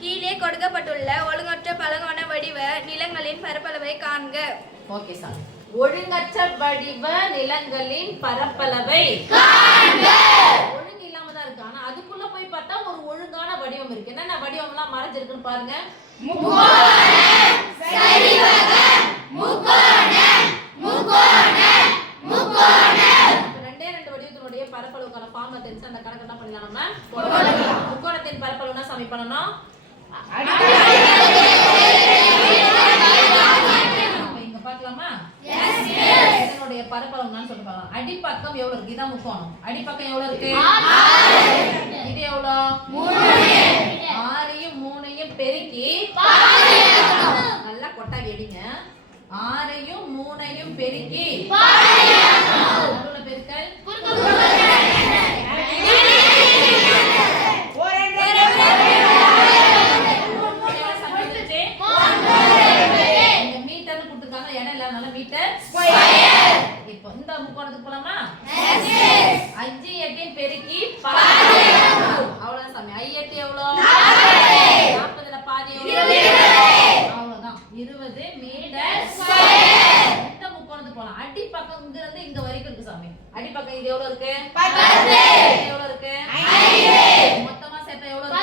கீழே கொடுக்கப்பட்டுள்ள ஒழுங்கற்ற பலகோண வடிவ நிலங்களின் பரப்பளவை காண்க. Okay sir. ஒழுங்கற்ற வடிவ நிலங்களின் பரப்பளவை காண்க. ஒழுங்கு இல்லாம தான் இருக்கு. ஆனா அதுக்குள்ள போய் பார்த்தா ஒரு ஒழுங்கான வடிவம் இருக்கு. என்னென்ன வடிவம்லாம் மறைஞ்சிருக்குன்னு பாருங்க. முக்கோணம், சரிவகம், முக்கோணம், முக்கோணம், முக்கோணம். ரெண்டே ரெண்டு வடிவத்தினுடைய பரப்பளவுக்கான ஃபார்முலா தெரிஞ்சு அந்த கணக்கு என்ன பண்ணலாம் நம்ம? முக்கோணத்தின் பரப்பளவுனா சமி பண்ணனும். இங்க பார்க்கலாமா? Yes yes. இதனுடைய பரப்பளவு என்னன்னு சொல்லிட்டு பார்க்கலாம். அடிப்பக்கம் எவ்வளவு இருக்கு? இதான் முக்கோணம். அடிப்பக்கம் எவ்வளவு இருக்கு? 6. இது எவ்வளவு? 3. 6யும் 3யும் பெருக்கி பாதி ஆகணும். நல்லா கொட்டாவி அடிங்க. 6யும் 3யும் பெருக்கி பாதி ஆகணும். நடுவுல பெருக்கல் மீட்டர் ஸ்கொயர். இப்போ இந்த முக்கோணத்துக்கு போலாமா? S S. 5 8 பெருக்கி பாதி ஆகும். அவ்வளவுதான் சாமி. 5 8 எவ்வளவு? 40. 40ல பாதி எவ்வளவு? 20. அவ்வளவுதான். 20 மீட்டர் ஸ்கொயர். இந்த முக்கோணத்துக்கு போலாம். அடிப்பக்கம் இங்க இருந்து இங்க வரைக்கும் இருக்கு சாமி. அடிப்பக்கம் இது எவ்வளவு இருக்கு? 10. இது எவ்வளவு இருக்கு? 5. மொத்தமா சேர்த்தா எவ்வளவு இருக்கு?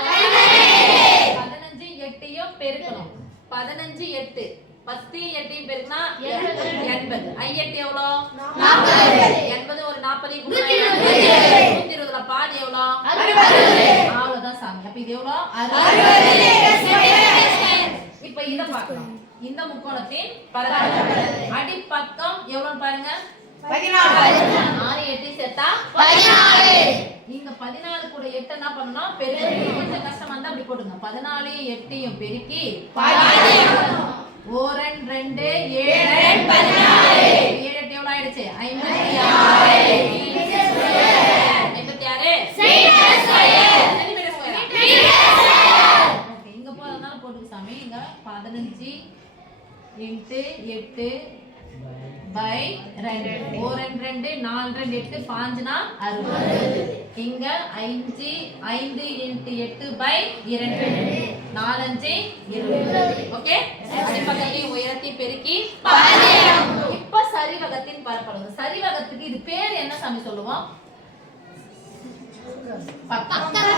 15 8யும் பெருக்கணும். 15 8 10 8 பெருக்குனா 80. 8 எவ்வளோ? 40. 80 ஒரு 40 120ல பாதி எவ்வளோ? 60. அவ்வளவுதான் சாமி. அப்ப இது எவ்வளோ? 60. இப்போ இத பார்க்கலாம். இந்த முக்கோணத்தின் பரப்பளவு அடிப்பக்கம் எவ்வளவுன்னு பாருங்க. 14. 6 8 சேர்த்தா 14. இங்க 14 கூட 8 என்ன பண்ணனும்? பெருக்கணும். கொஞ்சம் கஷ்டமா இருந்தா அப்படி போடுங்க. 14 8யும் பெருக்கி பாதி ஆகணும். 4 2 7 14. 7 எவ்வளவு ஆயிடுச்சு? 56. Metre square. 56 metre square. Metre square. Okay, இங்க போறதனால போடுங்க சாமி. இங்க 15 × 8 by 2. 4 2 4 2 8 5 60. இங்க 5 5 × 8 by 2. 4 5 20. ஓகே, அடிப்பக்கத்தையும் உயரத்தையும் பெருக்கி பாதி ஆகும். இப்ப சரிவகத்தின் பரப்பளவு. சரிவகத்துக்கு இது பேர் என்ன சாமி சொல்லுவோம்? பக்கங்கள்.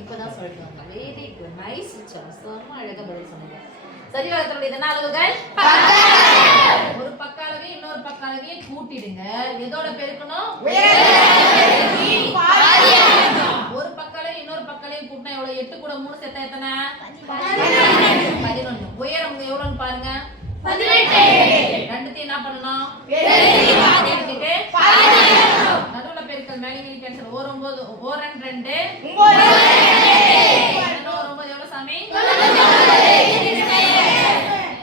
இப்பதான் சொல்லிட்டு வந்தோம். Very good, nice teacher. ரொம்ப அழகா பதில் சொன்னீங்க. சரிவகத்தோட என்ன அளவுகள்? பக்கங்கள். ஒரு பக்க அளவையும் இன்னொரு பக்க அளவையும் கூட்டிடுங்க. எதோட பெருக்கணும்? ஒரு பக்க அளவையும் இன்னொரு பக்க அளவையும் கூட்டினா எவ்வளவு? 8 கூட 3 சேர்த்தா எத்தனை? 11. உயரம் எவ்வளவுன்னு பாருங்க. 18. ரெண்டுத்தையும் என்ன பண்ணணும்? பெருக்கிட்டு நடுவுல பெருக்கல் மேலே கீழே கேன்சல். 1 9 1 2 9 எவ்வளவு சாமி?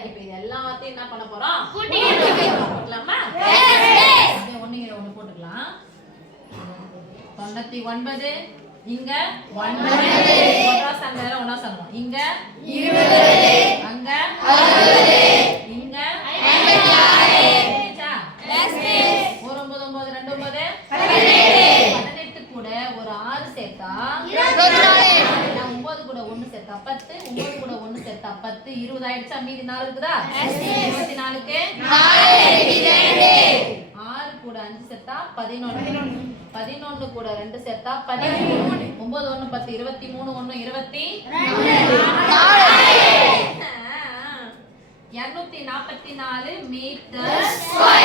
இப்போ இது எல்லாத்தையும் என்ன பண்ண போறோம்? கூட்டிக்கலாமா? ஒண்ணு போட்டுக்கலாம். 99. இங்க 9. ஒன்றா சங்கர ஒண்ணா சொல்லணும். இங்க 20. அங்க 60. இங்க 56. புரியுதா? S S. 1 9 9 2 9 18. 18 கூட ஒரு 6 சேர்த்தா 24. 9 கூட 1 சேர்த்தா 10. 9 கூட 1 சேர்த்தா 10. 20 ஆயிடுச்சா? மீதி 4 இருக்குதா? S S. 24க்கு 4. 6 கூட 5 சேர்த்தா 11. 11 கூட 2 சேர்த்தா 13. 9 1 10 23 1 22. 244 மீட்டர் ஸ்கொயர்.